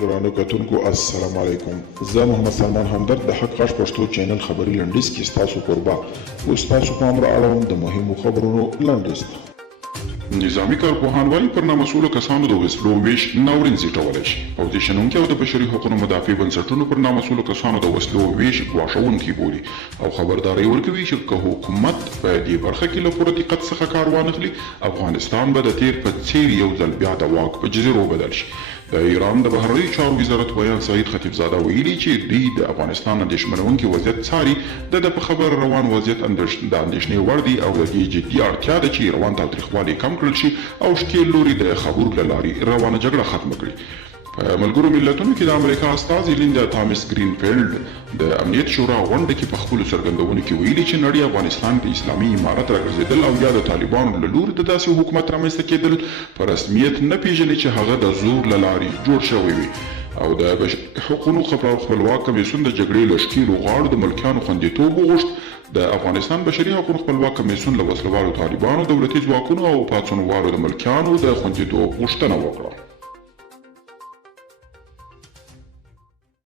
ګرانو کتونکو السلام علیکم. زه محمد سلمان همدرد د حق غږ پښتو چینل خبري لنډیز کې ستاسو کوربه اوس تاسو پام را اړوم د مهمو خبرونو لنډیز ته. نظامی کارپوهان وایي پر نامسؤلو کسانو د وسلو ویش ناورین زیږولی شي. پوځي شنونکي او د بشري حقوقو مدافع بنسټونو پر نامسؤلو کسانو د وسلو ویش ګواښونکي بولي او خبرداری ورکوي چې که حکومت په دې برخه کې له پوره دقت څخه کار وانخلي، افغانستان به د تیر په څیر یو ځل بیا د واک په جزیرو بدل شي. د ایران د بهرنیو چارو وزارت ویان سعید خطیبزاده ویلي چې دوی د افغانستان اندېښمنونکي وضعیت څاري. د په خبر روان وضعیت د اندېښنې وړ دی او د دې جدي اړتیا ده چې روان تاوتریخوالی کم کړل شي او ښکیل لوري د خبرو له لارې روانه جګړه ختمه کړي. په ملګرو ملتونو کې د امریکا استازي لیندا تامس ګرینفیلډ د امنیت شورا غونډه کې په خپلو څرګندونو کې ویلي چې نړۍ افغانستان د اسلامي امارت راګرځېدل او یا د طالبانو له لوري د داسې حکومت رامنځته کېدل په رسمیت نه پیژني چې هغه د زور له لارې جوړ شوی وي او د بشري حقوقو خپلواک کمیسیون د جګړې له ښکیلو غاړو د ملکیانو خوندیتوب وغوښت. د افغانستان بشري حقوقو خپلواک کمیسیون له وسلوالو طالبانو، دولتي ځواکونو او پاڅونوالو د ملکیانو د خوندیتوب غوښتنه وکړه.